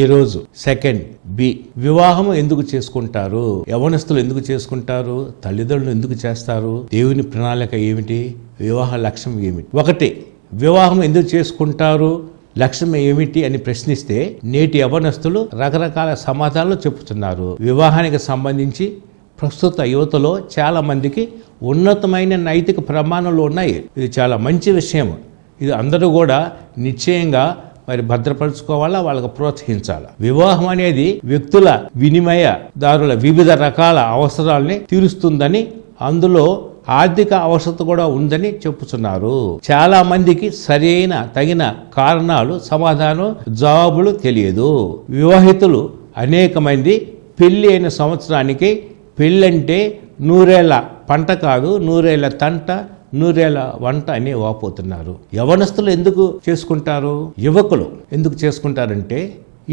ఈరోజు second B, వివాహం ఎందుకు చేసుకుంటారు? యవనస్తులు ఎందుకు చేసుకుంటారు? తల్లిదండ్రులు ఎందుకు చేస్తారు? దేవుని ప్రణాళిక ఏమిటి? వివాహ లక్ష్యం ఏమిటి? ఒకటి, వివాహం ఎందుకు చేసుకుంటారు, లక్ష్యం ఏమిటి అని ప్రశ్నిస్తే నేటి యవనస్తులు రకరకాల సమాధానాలు చెబుతున్నారు. వివాహానికి సంబంధించి ప్రస్తుత యువతలో చాలా మందికి ఉన్నతమైన నైతిక ప్రమాణాలు ఉన్నాయి. ఇది చాలా మంచి విషయం. ఇది అందరూ కూడా నిశ్చయంగా మరి భద్రపరుచుకోవాలా, వాళ్ళకి ప్రోత్సహించాలి. వివాహం అనేది వ్యక్తుల వినిమయదారుల వివిధ రకాల అవసరాలని తీరుస్తుందని, అందులో ఆర్థిక అవసరత కూడా ఉందని చెప్పుతున్నారు. చాలా మందికి సరైన తగిన కారణాలు, సమాధానం, జవాబులు తెలియదు. వివాహితులు అనేక మంది పెళ్లి అయిన సంవత్సరానికి పెళ్ళంటే నూరేళ్ల పంట కాదు, నూరేళ్ల తంట, నూరేళ్ల వంట అని వాపోతున్నారు. యవనస్తులు ఎందుకు చేసుకుంటారు? యువకులు ఎందుకు చేసుకుంటారంటే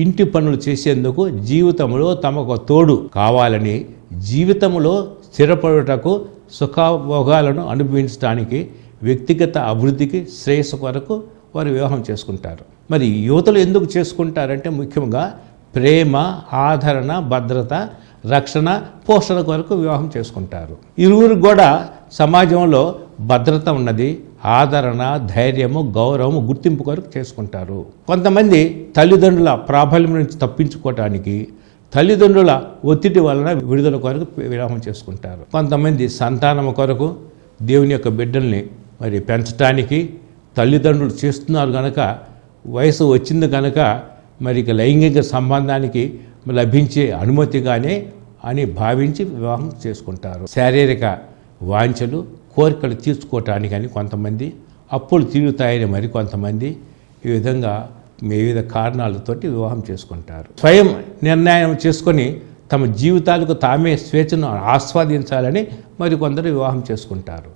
ఇంటి పనులు చేసేందుకు, జీవితంలో తమకు తోడు కావాలని, జీవితంలో స్థిరపడుటకు, సుఖభోగాలను అనుభవించడానికి, వ్యక్తిగత అభివృద్ధికి, శ్రేయస్సు కొరకు వారు వివాహం చేసుకుంటారు. మరి యువతలు ఎందుకు చేసుకుంటారంటే ముఖ్యంగా ప్రేమ, ఆదరణ, భద్రత, రక్షణ, పోషణ కొరకు వివాహం చేసుకుంటారు. ఇరువురికి కూడా సమాజంలో భద్రత ఉన్నది, ఆదరణ, ధైర్యము, గౌరవము, గుర్తింపు కొరకు చేసుకుంటారు. కొంతమంది తల్లిదండ్రుల ప్రాబల్యం నుంచి తప్పించుకోవటానికి, తల్లిదండ్రుల ఒత్తిడి వలన విడుదల కొరకు వివాహం చేసుకుంటారు. కొంతమంది సంతానం కొరకు, దేవుని యొక్క బిడ్డల్ని మరి పెంచడానికి తల్లిదండ్రులు చేస్తున్నారు కనుక, వయసు వచ్చింది కనుక మరి లైంగిక సంబంధానికి లభించే అనుమతిగానే అని భావించి వివాహం చేసుకుంటారు. శారీరక వాంఛలు, కోరికలు తీర్చుకోవటానికి అని కొంతమంది, అప్పులు తీరుతాయని మరి కొంతమంది, ఈ విధంగా వివిధ కారణాలతోటి వివాహం చేసుకుంటారు. స్వయం నిర్ణయం చేసుకొని తమ జీవితాలకు తామే స్వేచ్ఛను ఆస్వాదించాలని మరి కొందరు వివాహం చేసుకుంటారు.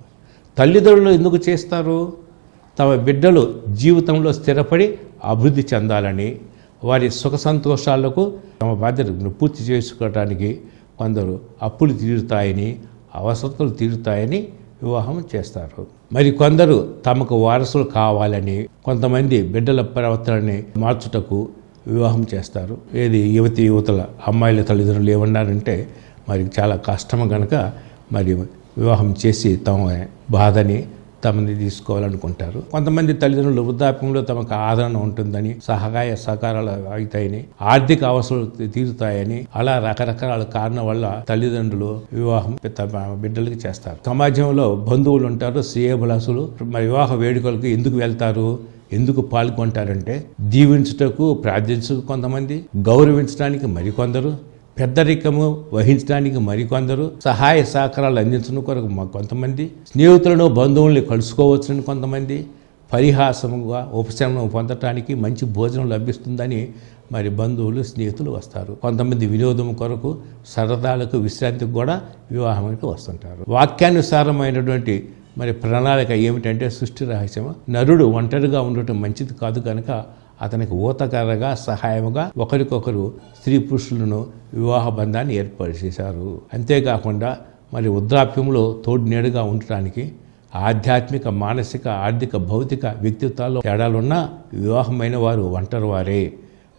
తల్లిదండ్రులు ఎందుకు చేస్తారు? తమ బిడ్డలు జీవితంలో స్థిరపడి అభివృద్ధి చెందాలని, వారి సుఖ సంతోషాలకు తమ బాధ్యతను పూర్తి చేసుకోవడానికి, కొందరు అప్పులు తీరుతాయని, అవసరతలు తీరుతాయని వివాహం చేస్తారు. మరి కొందరు తమకు వారసులు కావాలని, కొంతమంది బిడ్డల ప్రవర్తనని మార్చుటకు వివాహం చేస్తారు. యువతుల అమ్మాయిల తల్లిదండ్రులు ఏమన్నారంటే మరి చాలా కష్టం కనుక మరి వివాహం చేసి తమ బాధని తమని తీసుకోవాలనుకుంటారు. కొంతమంది తల్లిదండ్రులు వృద్ధాప్యంలో తమకు ఆదరణ ఉంటుందని, సహాయ సహకారాలు అవుతాయని, ఆర్థిక అవసరాలు తీరుతాయని, అలా రకరకాల కారణం వల్ల తల్లిదండ్రులు వివాహం తమ బిడ్డలకి చేస్తారు. సమాజంలో బంధువులు ఉంటారు, శ్రేయోభిలాషులు. మరి వివాహ వేడుకలకు ఎందుకు వెళ్తారు, ఎందుకు పాల్గొంటారంటే దీవించుటకు, ప్రార్థించుటకు కొంతమంది, గౌరవించడానికి మరికొందరు, పెద్దరికము వహించడానికి మరికొందరు, సహాయ సహకారాలు అందించడం కొరకు కొంతమంది, స్నేహితులను బంధువుల్ని కలుసుకోవచ్చని కొంతమంది, పరిహాసముగా ఉపశమనం పొందటానికి, మంచి భోజనం లభిస్తుందని మరి బంధువులు, స్నేహితులు వస్తారు. కొంతమంది వినోదం కొరకు, సరదాలకు, విశ్రాంతికి కూడా వివాహానికి వస్తుంటారు. వాక్యానుసారమైనటువంటి మరి ప్రణాళిక ఏమిటంటే సృష్టి రహస్యం. నరుడు ఒంటరిగా ఉండటం మంచిది కాదు కనుక అతనికి ఊతకరగా, సహాయముగా ఒకరికొకరు స్త్రీ పురుషులను వివాహ బంధాన్ని ఏర్పాటు చేశారు. అంతేకాకుండా మరి వృద్ధాప్యంలో తోడు నీడగా ఉండటానికి ఆధ్యాత్మిక, మానసిక, ఆర్థిక, భౌతిక వ్యక్తిత్వాల్లో తేడాలున్నా వివాహమైన వారు ఒంటరి వారే.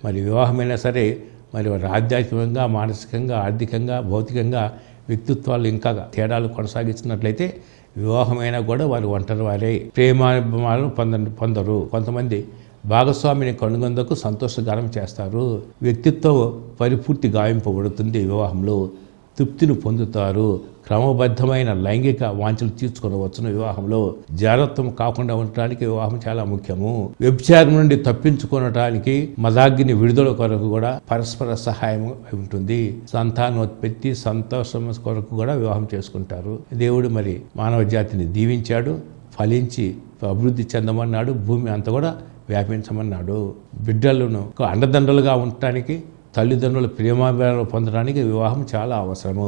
మరి వివాహమైనా సరే మరి వారు ఆధ్యాత్మికంగా, మానసికంగా, ఆర్థికంగా, భౌతికంగా వ్యక్తిత్వాలు ఇంకా తేడాలు కొనసాగించినట్లయితే వివాహమైనా కూడా వారు ఒంటరి వారే. ప్రేమాభిమానాలు పొందరు. కొంతమంది భాగస్వామిని కనుగొందుకు సంతోషగానం చేస్తారు. వ్యక్తిత్వం పరిపూర్తి గావింపబడుతుంది. వివాహంలో తృప్తిని పొందుతారు. క్రమబద్ధమైన లైంగిక వాంఛలు తీర్చుకోవచ్చును. వివాహంలో జాగ్రత్తం కాకుండా ఉండటానికి వివాహం చాలా ముఖ్యము. వ్యభిచారం నుండి తప్పించుకోవటానికి, మదాగ్ని విడుదల కొరకు కూడా పరస్పర సహాయం ఉంటుంది. సంతానోత్పత్తి, సంతోషం కొరకు కూడా వివాహం చేసుకుంటారు. దేవుడు మరి మానవ జాతిని దీవించాడు, ఫలించి అభివృద్ధి చెందమన్నాడు, భూమి అంతా కూడా వ్యాపించమన్నాడు. బిడ్డలను అండదండలుగా ఉండటానికి, తల్లిదండ్రుల ప్రేమాభిమానాలు పొందడానికి వివాహం చాలా అవసరము.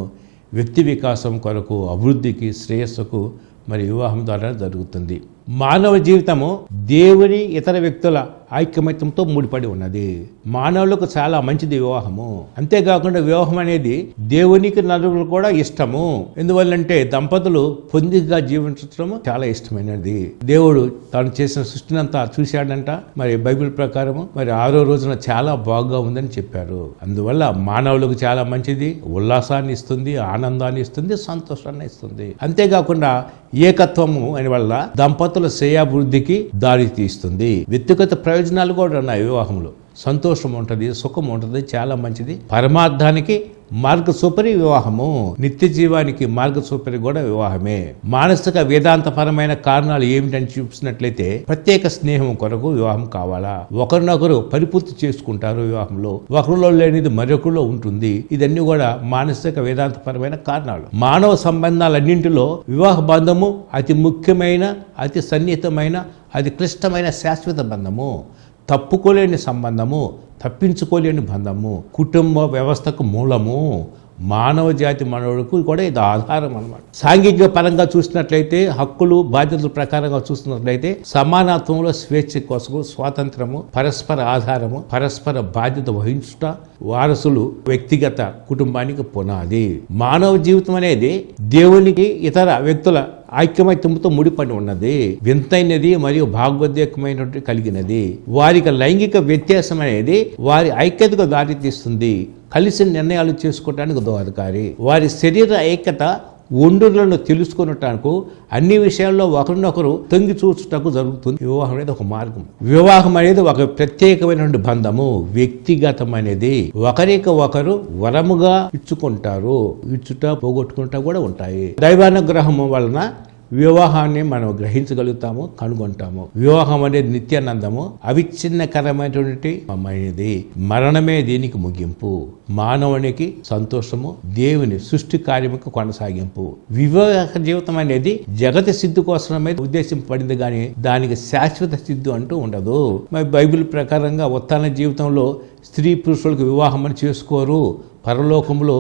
వ్యక్తి వికాసం కొరకు, అభివృద్ధికి, శ్రేయస్సుకు మరి వివాహం ద్వారా జరుగుతుంది. మానవ జీవితము దేవుని ఇతర వ్యక్తుల ఐక్యమత్యంతో ముడిపడి ఉన్నది. మానవులకు చాలా మంచిది వివాహము. అంతేకాకుండా వివాహం అనేది దేవునికి నలుగురు కూడా ఇష్టము. ఎందువల్లంటే దంపతులు పొందిగా జీవించడం చాలా ఇష్టమైనది. దేవుడు తాను చేసిన సృష్టినంతా చూశాడంట. మరి బైబిల్ ప్రకారము మరి 6వ రోజున చాలా బాగా ఉందని చెప్పారు. అందువల్ల మానవులకు చాలా మంచిది, ఉల్లాసాన్ని ఇస్తుంది, ఆనందాన్ని ఇస్తుంది, సంతోషాన్ని ఇస్తుంది. అంతేకాకుండా ఏకత్వము అని వల్ల దంపతుల శ్రేయాభివృద్ధికి దారి తీస్తుంది. వ్యక్తిగత ప్రయోజనాలు కూడా ఉన్నాయి వివాహంలో. సంతోషం ఉంటుంది, సుఖం ఉంటుంది, చాలా మంచిది. పరమార్థానికి మార్గసూపరి వివాహము, నిత్య జీవానికి మార్గసూపరి కూడా వివాహమే. మానసిక వేదాంతపరమైన కారణాలు ఏమిటని చూసినట్లయితే ప్రత్యేక స్నేహం కొరకు వివాహం కావాలా, ఒకరినొకరు పరిపూర్తి చేసుకుంటారు వివాహంలో, ఒకరిలో లేనిది మరొకరిలో ఉంటుంది. ఇదన్నీ కూడా మానసిక వేదాంతపరమైన కారణాలు. మానవ సంబంధాలన్నింటిలో వివాహ బంధము అతి ముఖ్యమైన, అతి సన్నిహితమైన, అతి క్లిష్టమైన శాశ్వత బంధము, తప్పుకోలేని సంబంధము, తప్పించుకోలేని బంధము, కుటుంబ వ్యవస్థకు మూలము, మానవ జాతి మనవులకు కూడా ఇది ఆధారం అన్నమాట. సాంఘిక పరంగా చూసినట్లయితే హక్కులు బాధ్యతల ప్రకారంగా చూసినట్లయితే సమానత్వంలో స్వేచ్ఛ కోసం స్వాతంత్రము, పరస్పర ఆధారము, పరస్పర బాధ్యత వహించుట, వారసులు వ్యక్తిగత కుటుంబానికి పునాది. మానవ జీవితం అనేది దేవునికి ఇతర వ్యక్తుల ఐక్యమత్యంతో ముడిపడి ఉన్నది, వింతైనది మరియు భాగోద్వేగమైనటువంటి కలిగినది. వారికి లైంగిక వ్యత్యాసం అనేది వారి ఐక్యతకు దారితీస్తుంది, కలిసి నిర్ణయాలు చేసుకోవడానికి దోహదకారి. వారి శరీర ఐక్యత ఒండులను తెలుసుకున్నటానికి అన్ని విషయాల్లో ఒకరినొకరు తొంగి చూచుటకు జరుగుతుంది. వివాహం అనేది ఒక మార్గం. వివాహం అనేది ఒక ప్రత్యేకమైనటువంటి బంధము, వ్యక్తిగతమైనది. ఒకరికి ఒకరు వరముగా ఇచ్చుకుంటారు, ఇచ్చుట పోగొట్టుకుంటా కూడా ఉంటాయి. దైవానుగ్రహం వలన వివాహాన్ని మనం గ్రహించగలుగుతాము, కనుగొంటాము. వివాహం అనేది నిత్యానందము, అవిచ్ఛిన్నకరమైనటువంటి అమ్మాయిది. మరణమే దీనికి ముగింపు. మానవునికి సంతోషము, దేవుని సృష్టి కార్యముకు కొనసాగింపు. వివాహ జీవితం అనేది జగతి సిద్ధి కోసమే ఉద్దేశింపబడింది కానీ దానికి శాశ్వత సిద్ధి అంటూ ఉండదు. మరి బైబిల్ ప్రకారంగా ఉత్తాన జీవితంలో స్త్రీ పురుషులకు వివాహం అని చేసుకోరు. పరలోకంలో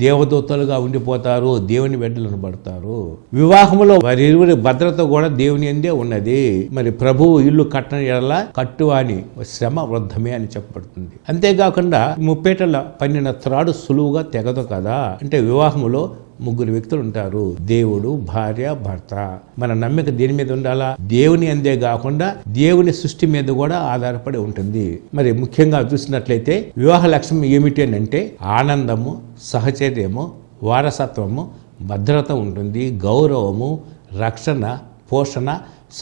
దేవదూతలుగా ఉండిపోతారు, దేవుని బిడ్డలను పడతారు. వివాహంలో వారిరువురి భద్రత కూడా దేవుని యందే ఉన్నది. మరి ప్రభువు ఇల్లు కట్టని ఎడల కట్టువాని శ్రమ వృద్ధమే అని చెప్పబడుతుంది. అంతేకాకుండా ముప్పేటల పన్నిన త్రాడు సులువుగా తెగదు కదా. అంటే వివాహములో ముగ్గురు వ్యక్తులు ఉంటారు, దేవుడు, భార్య, భర్త. మన నమ్మిక దేని మీద ఉండాలా? దేవుని అందే కాకుండా దేవుని సృష్టి మీద కూడా ఆధారపడి ఉంటుంది. మరి ముఖ్యంగా చూసినట్లయితే వివాహ లక్ష్యం ఏమిటి అని అంటే ఆనందము, సహచర్యము, వారసత్వము, భద్రత ఉంటుంది, గౌరవము, రక్షణ, పోషణ,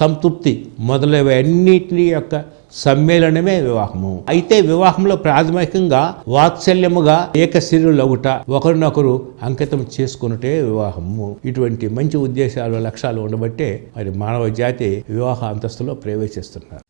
సంతృప్తి మొదలైనవన్నిటి యొక్క సమ్మేళనమే వివాహము. అయితే వివాహంలో ప్రాథమికంగా వాత్సల్యముగా ఏకశరీరులగుట, ఒకరినొకరు అంకితం చేసుకున్నటే వివాహము. ఇటువంటి మంచి ఉద్దేశాలు, లక్ష్యాలు ఉండబట్టే మరి మానవ జాతి వివాహ అంతస్తులో ప్రవేశిస్తున్నారు.